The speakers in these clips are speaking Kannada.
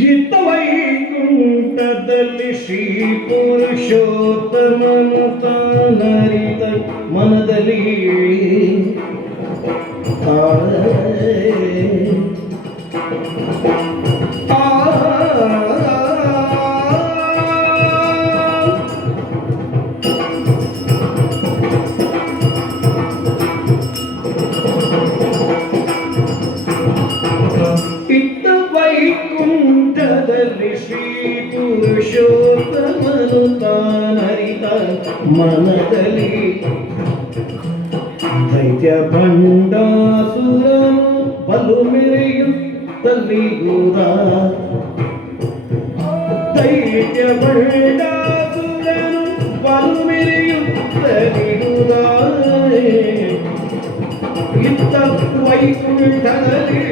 ಇದ್ದ ವೈಕುಂಠದಲ್ಲಿ ಶ್ರೀ ಪುರುಷೋತ್ತಮನು ತಾನರಿತ ಮನದಲ್ಲಿ ಆ ತಾನರಿತ ಮನದಲ್ಲಿ ದೈತ್ಯ ಬಂಡಾಸುರನು ಬಲು ಮೆರೆಯುತ್ತಲಿಗುದ ದೈತ್ಯ ಬಂಡಾಸುರನು ಬಲು ಮೆರೆಯುತ್ತಲಿಗುದ ಇತ್ತ ವೈಕುಂಠದಲ್ಲಿ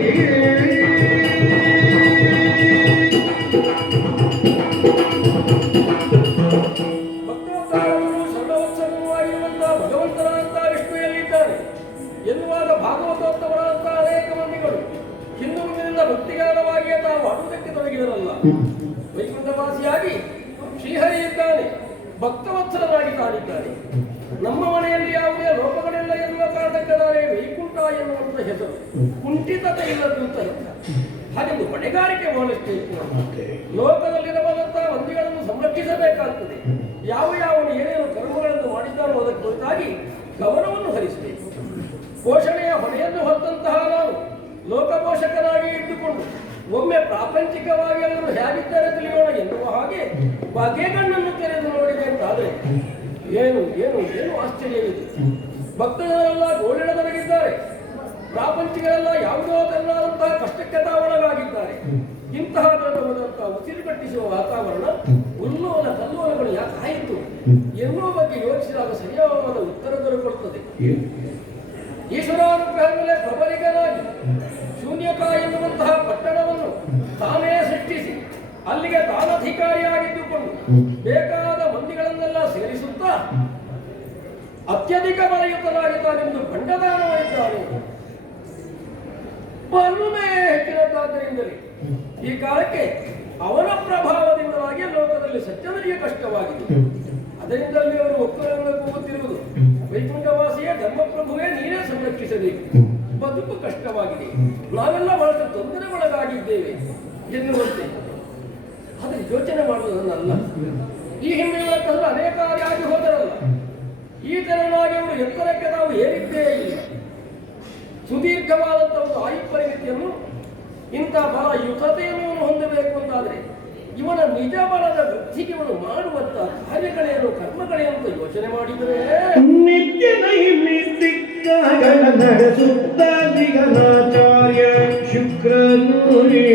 ತೊಡಗಿದರಲ್ಲ ವೈಕುಂಠವಾಸಿಯಾಗಿ ಶ್ರೀಹರಿ ಇದ್ದಾನೆ ಭಕ್ತವತ್ಸಲನಾಗಿ ಕಾಣಿದ್ದಾನೆ. ನಮ್ಮ ಮನೆಯಲ್ಲಿ ಯಾವುದೇ ಲೋಪಗಳಿಲ್ಲ ಎನ್ನುವ ಕಾರಣಗಳೇ ವೈಕುಂಠ ಎನ್ನುವಂಥ ಹೆಸರು. ಕುಂಠಿತತೆ ಇಲ್ಲದ್ದು ಅಂತ. ಹಾಗೆಂದು ಹೊಣೆಗಾರಿಕೆ ಬಹಳಷ್ಟು ನಾವು ಲೋಕದಲ್ಲಿರಬಲ್ಲಂತಹ ಮಂದಿಗಳನ್ನು ಸಂರಕ್ಷಿಸಬೇಕಾಗ್ತದೆ. ಯಾವ ಯಾವ ಏನೇನು ಕರ್ಮಗಳನ್ನು ಮಾಡಿದ್ದಾರೋ ಅದಕ್ಕೆ ಕುರಿತಾಗಿ ಗಮನವನ್ನು ಹರಿಸಬೇಕು. ಪೋಷಣೆಯ ಹೊಣೆಯನ್ನು ಹೊತ್ತಂತಹ ನಾವು ಲೋಕಪೋಷಕರಾಗಿ ಇಟ್ಟುಕೊಂಡು ಒಮ್ಮೆ ಪ್ರಾಪಂಚಿಕವಾಗಿ ಎಲ್ಲರೂ ಹೇಗಿದ್ದಾರೆ ತಿಳಿಯೋಣ, ಎನ್ನುವ ಹಾಗೆ ಬಗೆಗಣ್ಣನ್ನು ತೆರೆದು ನೋಡಿದೆ ಅಂತಾದ್ರೆ ಏನು ಏನು ಏನು ಆಶ್ಚರ್ಯವಿದೆ. ಭಕ್ತರೆಲ್ಲ ಗೋಳಿಡದೊರಗಿದ್ದಾರೆ ಪ್ರಾಪಂಚಿಕರೆಲ್ಲ ಯಾವುದೋ ತನ್ನಾದಂತಹ ಕಷ್ಟಕ್ಕೆ ತಾವಳಗಾಗಿದ್ದಾರೆ ಇಂತಹ ದೊಡ್ಡವಾದಂತಹ ಉಸಿರು ಕಟ್ಟಿಸುವ ವಾತಾವರಣ, ಉಲ್ಲೋಲ ಕಲ್ಲೋಲಗಳು ಆಯಿತು? ಎನ್ನುವ ಬಗ್ಗೆ ಯೋಚಿಸಿದಾಗ ಸರಿಯಾದ ಮಾಡಿದ್ದಾನೆ ಬಲುಮೆ ಹೆಚ್ಚಿನದ್ದಾದ್ದರಿಂದಲೇ ಈ ಕಾಲಕ್ಕೆ ಅವನ ಪ್ರಭಾವದಿಂದಲಾಗಿ ಲೋಕದಲ್ಲಿ ಸತ್ಯವರಿಗೆ ಕಷ್ಟವಾಗಿದೆ. ಅದರಿಂದಲೇ ಅವರು ಒಕ್ಕಲನ್ನು ಕೂಗುತ್ತಿರುವುದು. ವೈಕುಂಠವಾಸಿಯೇ ಧರ್ಮಪ್ರಭುವೇ ನೀನೇ ಸಂರಕ್ಷಿಸಬೇಕು. ಬದುಕು ಕಷ್ಟವಾಗಿದೆ. ನಾವೆಲ್ಲ ಬಹಳ ತೊಂದರೆಗೊಳಗಾಗಿದ್ದೇವೆ ಎನ್ನುವಂತೆ. ಆದರೆ ಯೋಚನೆ ಮಾಡುವುದನ್ನಲ್ಲ. ಈ ಹಿಂದೆ ಅನೇಕ ಆಗಿ ಹೋದರಲ್ಲ. ಈ ತರವಾಗಿ ಅವರು ಎತ್ತರಕ್ಕೆ ನಾವು ಏರಿದ್ದೇ ಇಲ್ಲ. ಸುದೀರ್ಘವಾದಂತಹ ಒಂದು ಆಯು ಪರಿಮಿತಿಯನ್ನು ಇಂಥ ಬಲ ಇವನು ಹೊಂದಬೇಕು ಅಂತಾದ್ರೆ ಇವನ ನಿಜ ಬಲದ ವೃದ್ಧಿಗೆ ಇವನು ಮಾಡುವಂತ ಕಾರ್ಯಗಳೇನು ಕರ್ಮಗಳೇನು ಯೋಚನೆ ಮಾಡಿದರೆ? ನಿತ್ಯ ನಡೆಸುತ್ತ ಶುಕ್ರನೂರಿ.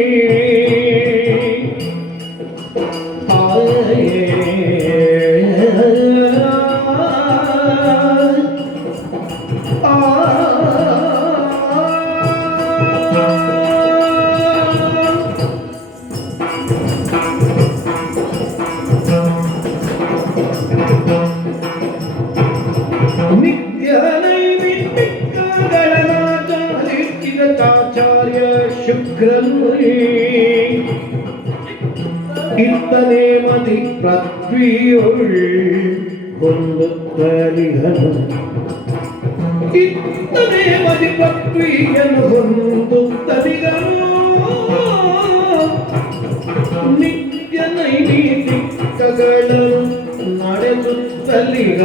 ನಿತ್ಯ ನೈಮಿತ್ತಿಕಗಳನ್ನು ನಡೆಸುತ್ತಲಿಗ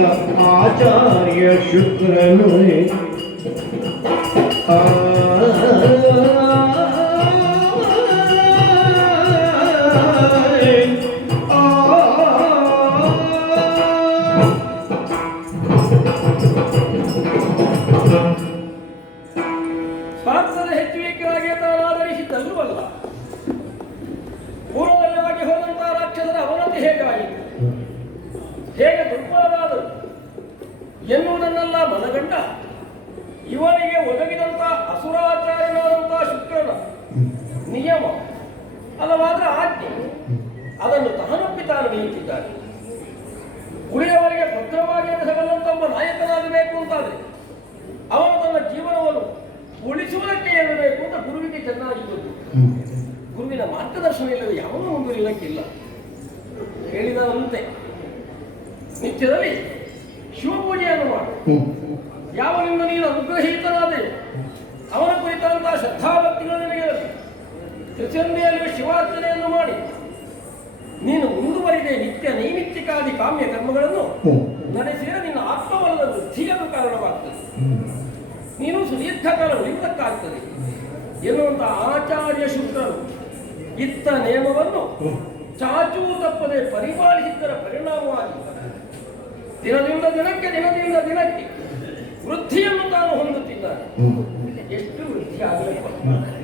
ಆಚಾರ್ಯ ಶುಕ್ರನು ನಿಯಮ, ಅಲ್ಲವಾದ್ರೆ ಆಜ್ಞೆ. ಅದನ್ನು ತಾನೊಪ್ಪಿ ತಾನು ನಿಯುತ್ತಿದ್ದಾನೆ ಉಳಿದವರಿಗೆ ಭದ್ರವಾಗಿ ನಡೆಸಬಲ್ಲಂತ ಒಬ್ಬ ನಾಯಕನಾಗಬೇಕು ಅಂತಾದ್ರೆ, ಅವನು ತನ್ನ ಜೀವನವನ್ನು ಉಳಿಸುವುದಕ್ಕೆ ಏನಬೇಕು ಅಂತ ಗುರುವಿಗೆ ಚೆನ್ನಾಗಿ ಗೊತ್ತು. ಗುರುವಿನ ಮಾರ್ಗದರ್ಶನ ಇಲ್ಲದೆ ಯಾವನೂ ಒಂದು ಇಲ್ಲಕ್ಕಿಲ್ಲ ಹೇಳಿದಂತೆ ನಿತ್ಯದಲ್ಲಿ ಶಿವಪೂಜೆಯನ್ನು ಮಾಡು. ಯಾವನಿಂದ ನೀನು ಅನುಗ್ರಹೀತನಾದೆ, ಅವನ ಕುರಿತಂತಹ ಶ್ರದ್ಧಾಭಕ್ತಿಗಳು ನಿನಗೆ ತ್ರಿಚಂದಿಯಲ್ಲಿ ಶಿವಾರ್ಚನೆಯನ್ನು ಮಾಡಿ ನೀನು ಮುಂದುವರಿದೆ ನಿತ್ಯ ನೈಮಿತ್ತಿಕಾದಿ ಕಾಮ್ಯ ಕರ್ಮಗಳನ್ನು. ನಡೆಸಿದರೆ ನಿನ್ನ ಆತ್ಮವಲ್ಲದ ವೃದ್ಧಿಯನ್ನು ಕಾರಣವಾಗ್ತದೆ. ನೀನು ಸುದೀರ್ಘಕಾಲ ಉಳಿಯುವುದಕ್ಕಾಗ್ತದೆ ಎನ್ನುವಂತಹ ಆಚಾರ್ಯ ಶುಕ್ರರು ಇತ್ತ ನಿಯಮವನ್ನು. ಚಾಚೂ ತಪ್ಪದೆ ಪರಿಪಾಲಿಸಿದ್ದರ ಪರಿಣಾಮವಾಗಿ ದಿನದಿಂದ ದಿನಕ್ಕೆ ದಿನದಿಂದ ದಿನಕ್ಕೆ ವೃದ್ಧಿಯನ್ನು ತಾನು ಹೊಂದುತ್ತಿದ್ದಾನೆ. ಎಷ್ಟು ವೃದ್ಧಿ ಆಗಬೇಕು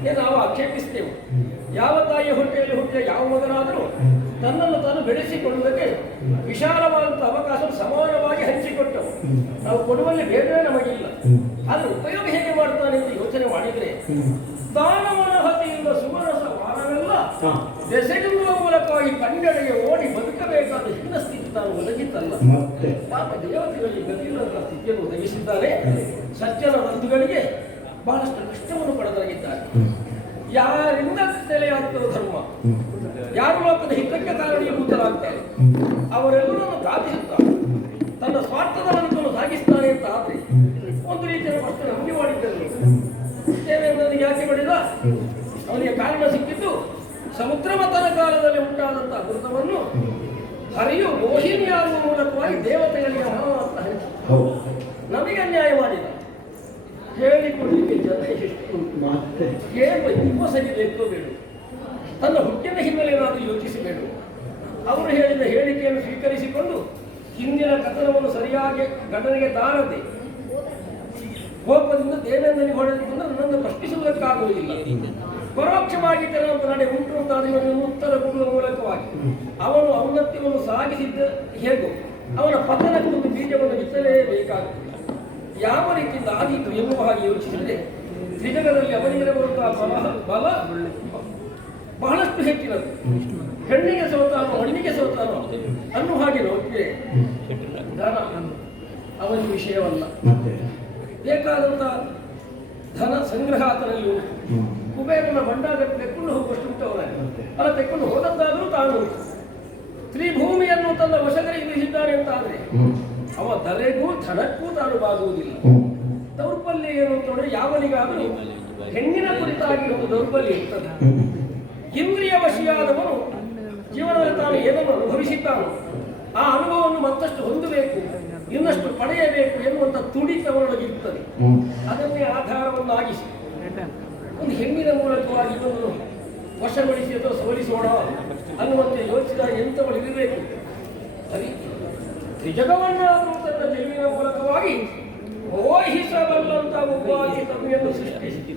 ಎಂದು ನಾವು ಆಕ್ಷೇಪಿಸ್ತೇವೆ. ಯಾವ ತಾಯಿಯ ಹೊಟ್ಟೆಯಲ್ಲಿ ಹುಟ್ಟಿದ ಯಾವ ಮಗನಾದರೂ ತನ್ನನ್ನು ತಾನು ಬೆಳೆಸಿಕೊಳ್ಳುವುದಕ್ಕೆ ವಿಶಾಲವಾದಂಥ ಅವಕಾಶ ಸಮಾನವಾಗಿ ಹಂಚಿಕೊಟ್ಟವು ನಾವು ಕೊಡುವಲ್ಲಿ ಬೇಡವೇ ನಮಗಿಲ್ಲ. ಆದರೆ ಉಪಯೋಗ ಹೇಗೆ ಮಾಡ್ತಾನೆ ಅಂತ ಯೋಚನೆ ಮಾಡಿದರೆ. ದಾನವನ ಹತಿಯಿಂದ ಸುಮರಸ ವಾರವೆಲ್ಲ. ಬೆಸೆಯುವ ಮೂಲಕವಾಗಿ ಕಣ್ಣೆಡೆಗೆ ಓಡಿ ಬದುಕಬೇಕಾದ ಹಿಂದ ಸ್ಥಿತಿ ತಾನು ಒದಗಿತ್ತಲ್ಲ ಪಾಪ ದೇವತೆಗಳಿಗೆ ಗತಿಯಿಲ್ಲದ ಸ್ಥಿತಿಯನ್ನು ಒದಗಿಸಿದ್ದಾರೆ ಸಜ್ಜನ ಬಂಧುಗಳಿಗೆ ಬಹಳಷ್ಟು ಕಷ್ಟವನ್ನು ಪಡೆದಾಗಿದ್ದಾರೆ. ಯಾರಿಂದ ಸೆಳೆಯಾಗ್ತದೆ ಧರ್ಮ. ಯಾರು ಲೋಕದ ಹಿತಕ್ಕೆ ಕಾರಣೀಭೂತರಾಗ್ತಾರೆ. ಅವರೆಲ್ಲರನ್ನು ದಾಟಿಸುತ್ತಾರೆ ತನ್ನ ಸ್ವಾರ್ಥದ ಮನಸ್ಸನ್ನು ಸಾಗಿಸ್ತಾನೆ ಅಂತ ಆದ್ರೆ ಒಂದು ರೀತಿಯ ಪ್ರಶ್ನೆ ನಮಗೆ ಮಾಡಿದ್ದರು ದೇವೇಂದ್ರನಿಗೆ ಯಾಕೆ ಮಾಡಿದ. ಅವನಿಗೆ ಕಾರಣ ಸಿಕ್ಕಿದ್ದು ಸಮುದ್ರ ಮತನ ಕಾಲದಲ್ಲಿ ಉಂಟಾದಂತಹ ಅಮೃತವನ್ನು ಹರಿಯು ಮೋಹಿನಿಯಾಗುವ ಮೂಲಕವಾಗಿ ದೇವತೆಗಳಿಗೆ ಹಣ ಅಂತ ಹೇಳಿ ಹೌದು. ನಮಗೆ ಅನ್ಯಾಯ ಮಾಡಿದ ಹೇಳಿಕೊಳ್ಳಿಕ್ಕೆ ಜನ ಎಷ್ಟು ಮತ್ತೆ? ಕೇವಲ ನಿಮ್ಮಸಗಿ ಬೇಕೋ ಬೇಡ. ತನ್ನ ಹುಟ್ಟಿನ ಹಿನ್ನೆಲೆಯನ್ನಾದರೂ ಯೋಚಿಸಬೇಡ. ಅವರು ಹೇಳಿದ ಹೇಳಿಕೆಯನ್ನು ಸ್ವೀಕರಿಸಿಕೊಂಡು ಹಿಂದಿನ ಕಥನವನ್ನು ಸರಿಯಾಗಿ ಘಟನೆಗೆ ತಾರದೆ ಕೋಪದಿಂದ ದೇವೇಂದ್ರನಿಗೆ ಹೊಡೆದುಕೊಂಡು ನನ್ನನ್ನು ಪ್ರಶ್ನಿಸುವುದಕ್ಕಾಗುವುದಿಲ್ಲ. ಪರೋಕ್ಷವಾಗಿ ಕೆಲವೊಂದು ನಡೆ ಉಂಟು ಅದನ್ನು ಉತ್ತರ ಕೊಡುವ ಮೂಲಕವಾಗಿ. ಅವನು ಔನ್ನತ್ಯವನ್ನು ಸಾಗಿಸಿದ್ದ ಹೇಗೋ ಅವನ ಪತನಕ್ಕೆ ಒಂದು ಬೀಜವನ್ನು ಬಿತ್ತಲೇಬೇಕಾಗುತ್ತದೆ. ಯಾವ ರೀತಿ ಆದೀತು ಎನ್ನುವ ಹಾಗೆ ಯೋಚಿಸಿದರೆ ತ್ರಿಜಗದಲ್ಲಿ ಅವನಿಗಿರಬರುತ್ತಾ ಬಲ ಬಲ ಬಹಳಷ್ಟು ಹೆಚ್ಚಿನದು. ಹೆಣ್ಣಿಗೆ ಸೋತಾನೋ ಹಣ್ಣಿಗೆ ಸೋತಾನೋ ಅನ್ನು ಹಾಗೆ ನೋಡಿದ್ರೆ ಧನ ಅವನಿಗೆ ವಿಷಯವಲ್ಲ. ಬೇಕಾದಂತಹ ಬೇಕಾದಂತ ಧನ ಸಂಗ್ರಹ ಆತನಲ್ಲಿ. ಕುಬೇರನ ಬಂಡಾಗ ತೆಕ್ಕೊಂಡು ಹೋಗುವಷ್ಟು ಉಂಟು ಅವನಲ್ಲಿ ಅಲ್ಲ ತೆಕ್ಕೊಂಡು ಹೋದದ್ದಾದರೂ ತಾನು ತ್ರಿಭೂಮಿಯನ್ನು ತನ್ನ ವಶಗರಿಗಿದ್ದಾನೆ ಅಂತ ಆದ್ರೆ. ಅವ ತಲೆಗೂ ಧನಕ್ಕೂ ತಾನು ಬಾಗುವುದಿಲ್ಲ. ದೌರ್ಬಲ್ಯ ಏನು ಅಂತ ನೋಡಿದ್ರೆ ಯಾವನಿಗಾದರೂ ಹೆಣ್ಣಿನ ಕುರಿತಾಗಿ ಒಂದು ದೌರ್ಬಲ್ಯ ಇರ್ತದೆ. ಇಂದ್ರಿಯ ವಶಿಯಾದವನು ಜೀವನದಲ್ಲಿ ತಾನು ಏನನ್ನು ಅನುಭವಿಸಿದ್ದಾನೋ ಆ ಅನುಭವವನ್ನು ಮತ್ತಷ್ಟು ಹೊಂದಬೇಕು ಇನ್ನಷ್ಟು ಪಡೆಯಬೇಕು ಎನ್ನುವಂತ ತುಡಿತವರೊಳಗೆ ಇರ್ತದೆ ಹ್ಮ್. ಅದನ್ನೇ ಆಧಾರವನ್ನಾಗಿಸಿ ಒಂದು ಹೆಣ್ಣಿನ ಮೂಲಕವಾಗಿ ಇದನ್ನು ವಶಗೊಳಿಸಿ ಅಥವಾ ಸೋಲಿಸೋಣ ಅನ್ನುವಂತೆ ಯೋಚಿಸಿದ ಎಂಥವಳು ಇರಬೇಕು ಸರಿ ತ್ರಿಜಗವನ್ನಾದರೂ ತನ್ನ ಜೀವಿನ ಮೂಲಕವಾಗಿ ಮೋಹಿಸಬಲ್ಲಂತ ಒಬ್ಬಾಗಿ ತಮ್ಮೆಯನ್ನು ಸೃಷ್ಟಿಸಿ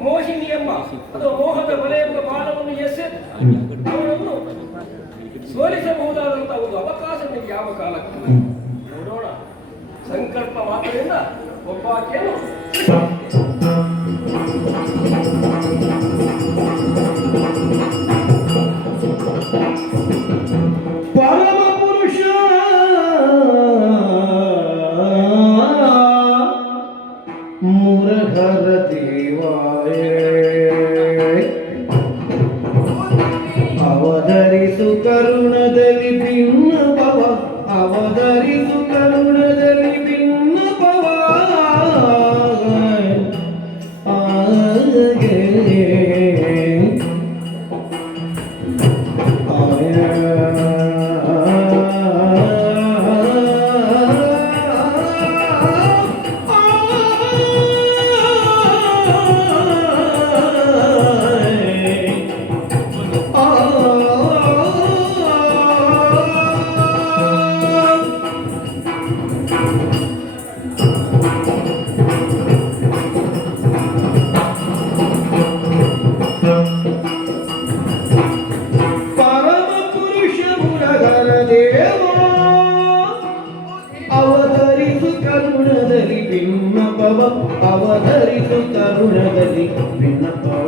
ಮೋಹಿನಿ ಎಂಬ ಅಥವಾ ಮೋಹದ ಬಲೆ ಎಂಬ ಬಾಲವನ್ನು ಎಸೆದು ಸೋಲಿಸಬಹುದಾದಂತಹ ಒಂದು ಅವಕಾಶ ನಿಮಗೆ ಯಾವ ಕಾಲಕ್ಕೆ. ನೋಡೋಣ ಸಂಕಲ್ಪ ಮಾತ್ರದಿಂದ ಒಬ್ಬಾಕೆಯನ್ನು ಅವಧರಿಸು ಕರುಣದಲ್ಲಿ ಭಿನ್ನಪವ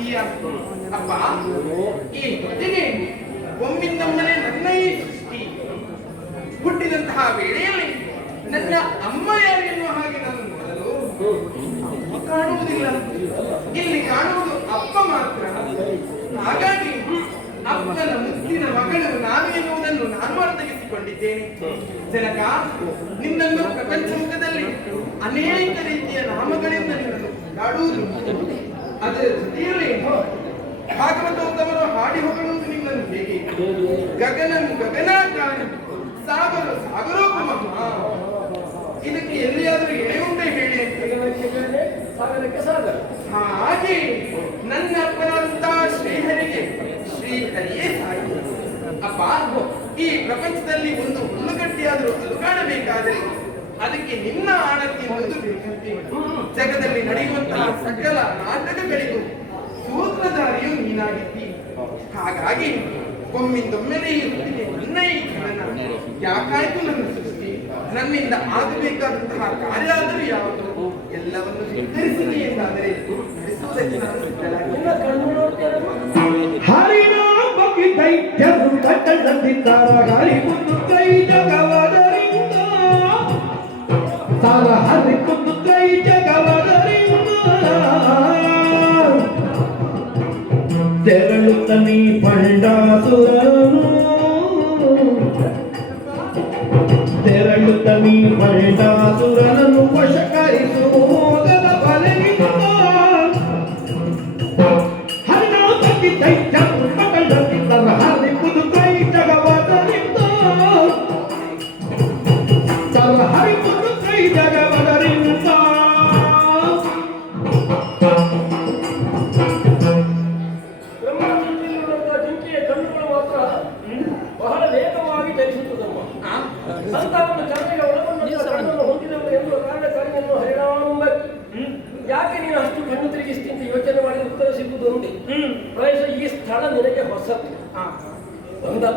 ನೀನಾಗಿದ್ದೀಯ ಅಪ್ಪ ಈ ಹೊತ್ತಿಗೆ ಒಮ್ಮಿಂದೊಮ್ಮನೆ ನನ್ನ ಈ ಸೃಷ್ಟಿ ಹುಟ್ಟಿದಂತಹ ವೇಳೆಯಲ್ಲಿ ನನ್ನ ಅಮ್ಮ ಯಾರು ಎನ್ನುವ ಹಾಗೆ ನಾನು ನೋಡಲು ಕಾಣುವುದಿಲ್ಲ ಇಲ್ಲಿ ಕಾಣುವುದು ಅಪ್ಪ ಮಾತ್ರ ಹಾಗಾಗಿ ಅಪ್ಪನ ಮುತ್ತಿನ ಮಗಳು ನಾನು ಎನ್ನುವುದನ್ನು ನಾನು ಅರ್ಥಗಿಸಿಕೊಂಡಿದ್ದೇನೆ ಜನಕ ನಿನ್ನನ್ನು ಪ್ರಪಂಚ ಮುಖದಲ್ಲಿ ಅನೇಕ ರೀತಿಯ ನಾಮಗಳಿಂದ ನಿನ್ನನ್ನು ಕೊಂಡಾಡುವುದು. ಅದರ ಜೊತೆಯಲ್ಲಿ ಭಾಗವತೋತ್ತಮರು ಹಾಡಿ ಹೊಗಳುವುದು ನಿಮ್ಮನ್ನು ಹೇಗೆ? ಗಗನಂ ಗಗನಾಕಾರ ಸಾಗರ ಸಾಗರೋಪಮ ಇದಕ್ಕೆ ಎಲ್ಲಿಯಾದರೂ ಎಳೆ ಉಂಟೆ ಹೇಳಿ. ಸಾಗರಕ್ಕೆ ಸಾಗರ. ಹಾಗೆ ನನ್ನ ಅಪ್ಪನಾದಂತಹ ಶ್ರೀಹರಿಗೆ ಶ್ರೀಹರಿಯೇ ಸಾಯಿ. ಅಪ್ಪ ಈ ಪ್ರಪಂಚದಲ್ಲಿ ಒಂದು ಹುಲ್ಲುಗಟ್ಟಿಯಾದರೂ ಅಲುಗಾಡಬೇಕಾದರೆ ಅದಕ್ಕೆ ನಿನ್ನ ಆಣತಿ ಒಂದು ಜಗದಲ್ಲಿ ನಡೆಯುವಂತಹ ಸಕಲ ನಾಟಕಗಳಿಗೂ ಸೂತ್ರಧಾರಿಯು ನೀನಾಗಿದ್ದಿ. ಹಾಗಾಗಿ ಒಮ್ಮಿಂದೊಮ್ಮೆಲೆ ಈ ಹೊತ್ತಿಗೆ ನನ್ನ ಈ ಕಾರಣ ಯಾಕಾಯ್ತು ನನ್ನ ಸೃಷ್ಟಿ? ನನ್ನಿಂದ ಆಗಬೇಕಾದಂತಹ ಕಾರ್ಯ ಆದರೂ ಯಾವುದು? ಎಲ್ಲವನ್ನು ನಿರ್ಧರಿಸಿದೆ ಎಂದಾದರೆ ನಡೆಸುವುದಕ್ಕೆ ನಾನು ಕಣ್ಣು ನೋಡ್ತೇನೆ ಹರಿನಾಮ ದೈತ್ಯರು ಕಟ್ಟದಂದಿದ್ದಾರ ಕೈ ಜಗವದರಿಂದ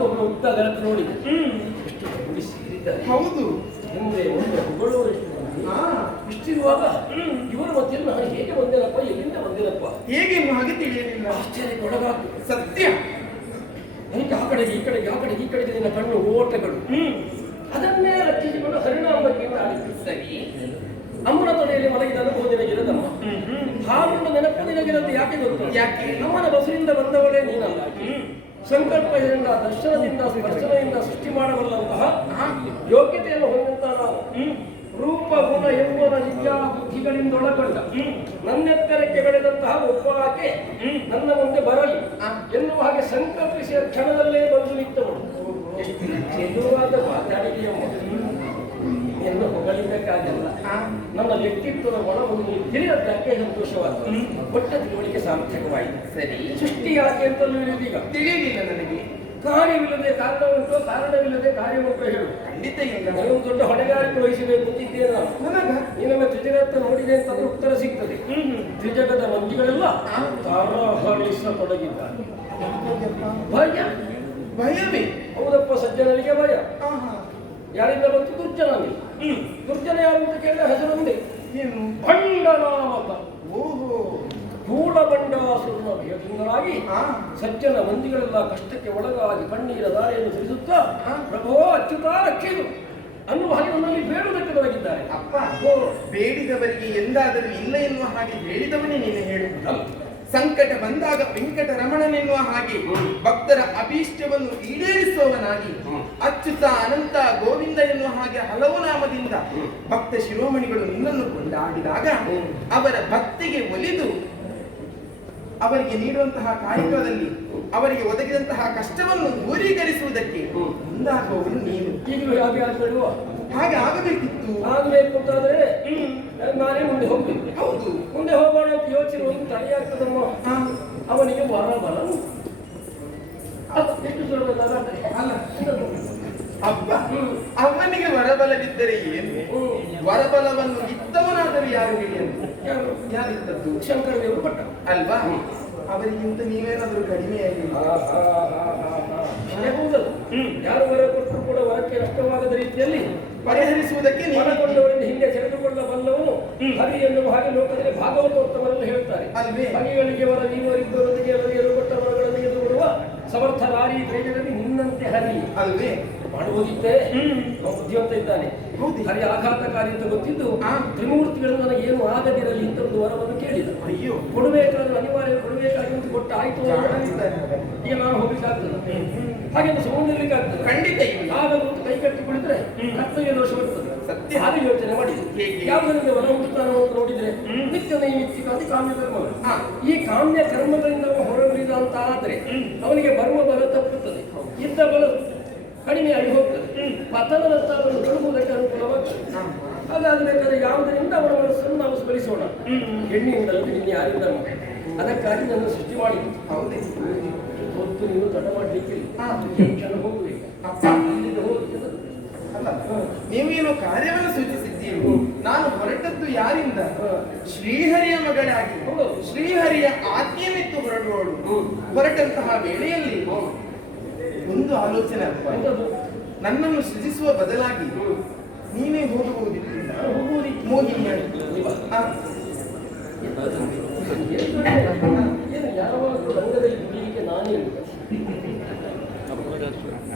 ಬಂದಾಗ ಒಬ್ಬ ಉದ್ದ ಗರಟು ನೋಡಿ. ಎಷ್ಟು ಸೇರಿದ್ದಾರೆ. ಹೌದು. ಮುಂದೆ ಮಂದಿ. ಆ. ಇಷ್ಟಿರುವಾಗ ಇವರು ಮತ್ತೆ ನಾನು ಹೇಗೆ ಬಂದಿರಪ್ಪ ಎಲ್ಲಿಂದ ಬಂದಿರಪ್ಪ ಹೇಗೆ ಹಾಗೆ ತಿಳಿಯಲಿಲ್ಲ ಆಶ್ಚರ್ಯಕ್ಕೆ ಒಳಗಾಗ್ತದೆ ಸತ್ಯ. ನನಗೆ ಆ ಕಡೆಗೆ ಈ ಕಡೆಗೆ ಆ ಕಡೆಗೆ ಈ ಕಡೆಗೆ ನಿನ್ನ ಕಣ್ಣು ಓಟಗಳು. ಅದನ್ನೇ ರಕ್ಷಿಸಿಕೊಂಡು ಹರಿಣಾಂಬಕ್ಕಿಂತ ಆಡಿತು ಸರಿ. ಅಮ್ಮನ ತೊಡೆಯಲ್ಲಿ ಮಲಗಿದ ಅನುಭವ ಹ್ಮ್ ಹಾವು ನೆನಪು ನಿನಗಿರದು ಯಾಕೆ ಗೊತ್ತು? ಯಾಕೆ? ನಮ್ಮನ ಬಸರಿಂದ ಬಂದವಳೇ ನೀನಲ್ಲ ಸಂಕಲ್ಪದಿಂದ ದರ್ಶನದಿಂದ ಸ್ಪರ್ಶನೆಯಿಂದ ಸೃಷ್ಟಿ ಮಾಡಬಲ್ಲಂತಹ ಯೋಗ್ಯತೆಯನ್ನು ಹೊಂದಿದ್ದ ನಾವು ರೂಪ ಗುಣ ಎಂಬುವ ಬುದ್ಧಿಗಳಿಂದ ಒಳಗೊಂಡ ನನ್ನೆತ್ತರಕ್ಕೆ ಬೆಳೆದಂತಹ ಒಬ್ಬ ಆಕೆ ನನ್ನ ಮುಂದೆ ಬರಲಿ ಎನ್ನುವ ಹಾಗೆ ಸಂಕಲ್ಪಿಸಿದ ಕ್ಷಣದಲ್ಲೇ ಬಂದು ನಿಂತವಳು ಎಷ್ಟು ಚೆಲುವಾದ ಮಾತಾಡಿದೆಯಮ್ಮ. ಎಂದು ಹೊಗಳಿದ್ದಕ್ಕಾಗಲ್ಲ ನಮ್ಮ ವ್ಯಕ್ತಿತ್ವದ ಒಳಗೊಂಡು ತಿಳಿದದ್ದಕ್ಕೆ ಸಂತೋಷವಾದ ಒಟ್ಟ ತಿಳುವಳಿಕೆ ಸಾರ್ಥಕವಾಯಿತು. ಸರಿ. ಸೃಷ್ಟಿ ಯಾಕೆ ಅಂತಲೂ ನೀವೀಗ ತಿಳಿಯಲಿಲ್ಲ ನನಗೆ. ಕಾರ್ಯವಿಲ್ಲದೆ ಕಾರಣವುಂಟು ಕಾರಣವಿಲ್ಲದೆ ಕಾರ್ಯವುಂಟು ಹೇಳು. ಖಂಡಿತ ಇಲ್ಲ. ನಾನು ದೊಡ್ಡ ಹೊಣೆಗಾರಿಕೆ ವಹಿಸಬೇಕು ನಾನು ನನಗ? ನಿನಗೆ ತ್ರಿಜಗತ್ತ ನೋಡಿದೆ ಅಂತಂದ್ರೆ ಉತ್ತರ ಸಿಗ್ತದೆ. ತ್ರಿಜಗದ ಮಂದಿಗಳೆಲ್ಲ ತರಹರಿಸತೊಡಗಿದ್ದಾರೆ ಭಯ. ಭಯವೇ? ಹೌದಪ್ಪ ಸಜ್ಜನರಿಗೆ ಭಯ. ಯಾರಿಂದ ಬಂತು? ದುರ್ಜನನಿಗೆ. ದುರ್ಜನ ಯಾರು ಅಂತ ಕೇಳಿದ ಹೆಸರೊಂದೇ ಏನು? ಭಂಡನಾಮಕ ಓಹೋ. ಭಯದಿಂದರಾಗಿ ಆ, ಸಜ್ಜನ ಮಂದಿಗಳೆಲ್ಲ ಕಷ್ಟಕ್ಕೆ ಒಳಗಾಗಿ ಕಣ್ಣೀರ ದಾರಿಯನ್ನು ತಿಳಿಸುತ್ತಾ ಆ. ಪ್ರಭೋ ಅಚ್ಯುತ ರಕ್ಷಿಸು ಅನ್ನುವ ಹಾಗೆ ನಮ್ಮಲ್ಲಿ ಬೇಡುವುದಕ್ಕೆ ತೊಡಗಿದ್ದಾರೆ. ಅಪ್ಪ ಓ, ಬೇಡಿದವರಿಗೆ ಎಂದಾದರೂ ಇಲ್ಲ ಎನ್ನುವ ಹಾಗೆ ಹೇಳಿದವನೇ ನೀನು ಹೇಳುವುದ. ಸಂಕಟ ಬಂದಾಗ ವೆಂಕಟ ರಮಣನೆನ್ನುವ ಹಾಗೆ ಭಕ್ತರ ಅಭೀಷ್ಟವನ್ನು ಈಡೇರಿಸುವವನಾಗಿ ಅಚ್ಯುತ ಅನಂತ ಗೋವಿಂದ ಎನ್ನುವ ಹಾಗೆ ಹಲವು ನಾಮದಿಂದ ಭಕ್ತ ಶಿರೋಮಣಿಗಳು ನಿನ್ನನ್ನು ಕೊಂಡಾಡಿದಾಗ ಅವರ ಭಕ್ತಿಗೆ ಒಲಿದು ಅವರಿಗೆ ನೀಡುವಂತಹ ಕಾಯಕದಲ್ಲಿ ಅವರಿಗೆ ಒದಗಿದಂತಹ ಕಷ್ಟವನ್ನು ದೂರೀಕರಿಸುವುದಕ್ಕೆ ಮುಂದಾಗುವವನು ನೀನು. ಈಗಲೂ ಹಾಗೆ ಆಗಬೇಕಿತ್ತು. ಆಗಬೇಕು ಅಂತಾದ್ರೆ ನಾನೇ ಮುಂದೆ ಹೋಗ್ಬೇಕು. ಹೌದು. ಮುಂದೆ ಹೋಗೋಣ ಅಂತ ಯೋಚನೆ ಒಂದು ತಲೆಯಾಗ್ತದಮ್ಮ ಆ, ಅವನಿಗೆ ಬರ ಅಲ್ಲ, ಎಷ್ಟು ಸುಲಭದ ಅಲ್ಲ. ಅಪ್ಪ ಅವನಿಗೆ ವರಬಲವಿದ್ದರೆ ಏನು ವರಬಲವನ್ನು ಇದ್ದವನಾದರೂ ಯಾರು ಯಾರು? ಯಾರಿದ್ದದ್ದು? ಶಂಕರದೇವರು ಪಟ್ಟ ಅಲ್ವಾ? ಅವರಿಗಿಂತ ನೀವೇನಾದರೂ ಕಡಿಮೆಯಾಗಿಲ್ಲ ಹೌದಲ್ಲ? ಯಾರು ವರ ಕೊಟ್ಟರು ಕೂಡ ವರಕ್ಕೆ ನಷ್ಟವಾಗದ ರೀತಿಯಲ್ಲಿ ಪರಿಹರಿಸುವುದಕ್ಕೆ ಮನಗೊಂಡವರಿಂದ ಹಿಂದೆ ಸೆಳೆದುಕೊಳ್ಳಬಲ್ಲವನು. ಹರಿ ಎನ್ನುವ ಹಾಗೆ ಲೋಕದಲ್ಲಿ ಭಾಗವತೋತ್ತಮರನ್ನು ಹೇಳ್ತಾರೆ. ಅಲ್ವೇ? ಹರಿಗಳಿಗೆ ವರ ನೀವರಿದ್ದವರೊಂದಿಗೆ ಹರಿಯಲು ಕೊಟ್ಟ ವರಗಳನ್ನು ಎದುರುಗೊಡುವ ಸಮರ್ಥರಾರಿ ತ್ರೈಜದಲ್ಲಿ ನಿನ್ನಂತೆ ಹರಿ. ಅಲ್ವೇ? ಅವನು ಬುದ್ಧಿವಂತ ಇದ್ದಾನೆ. ಹರಿ ಆಘಾತಕಾರಿ ಅಂತ ಗೊತ್ತಿದ್ದು ಆ. ತ್ರಿಮೂರ್ತಿಗಳು ನನಗೆ ಏನು ಆಗದಿರಲಿ ಅಂತ ಒಂದು ವರವನ್ನು ಕೇಳಿದ ಅಯ್ಯೋ. ಕೊಡಬೇಕಾದ್ರೆ ಅನಿವಾರ್ಯ ಕೊಡಬೇಕಾಗಿ ಅಂತ ಕೊಟ್ಟ ಆಯ್ತು ಈಗ ನಾನು ಹೋಗ್ಲಿಕ್ಕಾಗ್ತದೆ? ಹಾಗೆ ಸುಮ್ಮನಿರ್ಲಿಕ್ಕಾಗ್ತದೆ ಖಂಡಿತ ಇಲ್ಲ ಒಂದು ಕೈ ಕಟ್ಟಿ ಕುಳಿತರೆ ಕರ್ತವ್ಯ ದೋಷ ಬರ್ತದೆ. ಸತ್ಯ. ಹಾಗೆ ಯೋಚನೆ ಮಾಡಿದ್ದು ಹೇಗೆ? ಯಾವುದರಿಂದ ವರ ಹುಟ್ಟುತ್ತಾನೋ ಅಂತ ನೋಡಿದ್ರೆ ನಿತ್ಯ ನೈಮಿತ್ತಿಕ ಅಂತ ಕಾಮ್ಯ ಕರ್ಮಗಳು. ಈ ಕಾಮ್ಯ ಕರ್ಮಗಳಿಂದ ಅವ ಹೊರಗುಳಿದ ಅಂತ ಆದ್ರೆ ಅವನಿಗೆ ಬರುವ ಬಲ ತಪ್ಪುತ್ತದೆ. ಇದ್ದ ಬಲ ಕಡಿಮೆ ಆಗಿ ಹೋಗ್ತದೆ. ಪತನದತ್ತ ಅವನು ತೊಡಗುವುದಕ್ಕೆ ಅನುಕೂಲವಾಗ್ತದೆ. ಹಾಗಾಗಬೇಕಾದ್ರೆ ಯಾವುದರಿಂದ ಅವರ ಮನಸ್ಸನ್ನು ನಾವು ಸ್ಮರಿಸೋಣ? ಹೆಣ್ಣಿನಿಂದ ನಿನ್ನೆ ಯಾರಿಂದ ಅದಕ್ಕಾಗಿ ನನ್ನ ಸೃಷ್ಟಿ ಮಾಡಿ. ಹೌದೇ. ಹೊತ್ತು ನೀನು ತಡ ಮಾಡಲಿಕ್ಕಿಲ್ಲ ಹೋಗ್ಬೇಕು ಹೋಗಿ. ಅಲ್ಲ ನೀವೇನು ಕಾರ್ಯವನ್ನು ಸೂಚಿಸಿದ್ದೀರೋ ನಾನು ಹೊರಟದ್ದು ಯಾರಿಂದ? ಶ್ರೀಹರಿಯ ಮಗಳಾಗಿ. ಶ್ರೀಹರಿಯ ಹೊರಡುವಳು ಹ್ಮ್. ಹೊರಟಂತಹ ವೇಳೆಯಲ್ಲಿ ಒಂದು ಆಲೋಚನೆ ಅಪ್ಪ? ನನ್ನನ್ನು ಸೃಜಿಸುವ ಬದಲಾಗಿ ನೀನೇ ಇರುವುದು.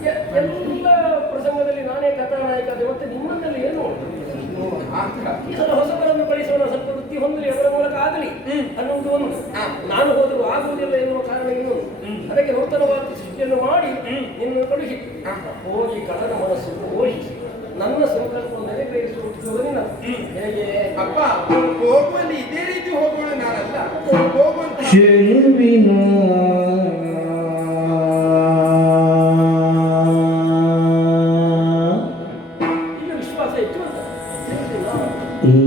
ಎ- ಎಲ್ಲ ಪ್ರಸಂಗದಲ್ಲಿ ನಾನೇ ಕಥಾನಾಯಕ. ಮತ್ತೆ ನಿಮ್ಮನ್ನಲ್ಲಿ ಏನು. ಹೊಸಬರನ್ನು ಕಳಿಸೋಣ ಸ್ವಲ್ಪ ವೃತ್ತಿ ಹೊಂದಲಿ ಅವರ ಮೂಲಕ ಆಗಲಿ ಅನ್ನುವುದು ಒಂದು. ನಾನು ಹೋದರೂ ಆಗುವುದಿಲ್ಲ ಎನ್ನುವ ಕಾರಣ ಏನು ಅದಕ್ಕೆ ನೂತನವಾದ ಸೃಷ್ಟಿಯನ್ನು ಮಾಡಿ ನಿನ್ನನ್ನು ಕಳುಹಿ ಹಾ. ಹೋಗಿ ಕಳನ ಮನಸ್ಸು ಓಡಿಸಿ ನನ್ನ ಸಂಕಲ್ಪ ನೆರವೇರಿಸುವುದು ನಾನು. ಹೇಗೆ ಅಪ್ಪ ಹೋಗುವಲ್ಲಿ ಇದೇ ರೀತಿ ಹೋಗೋಣ ನಾನಲ್ಲ. ಹೋಗುವಂತ ವಿಶ್ವಾಸ ಇತ್ತು.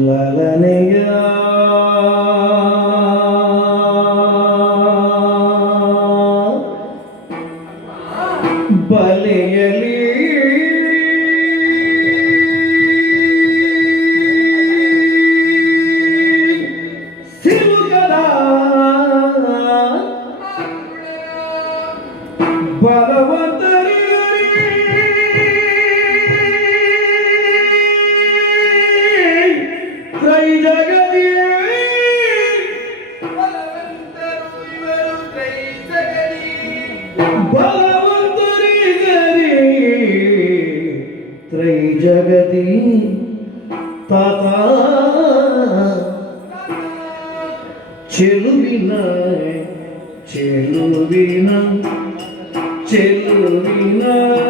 ಲಲನೆಯ త్రై జగతి त्रयी जगती చెలు వినా చెలువిన చెలువినా.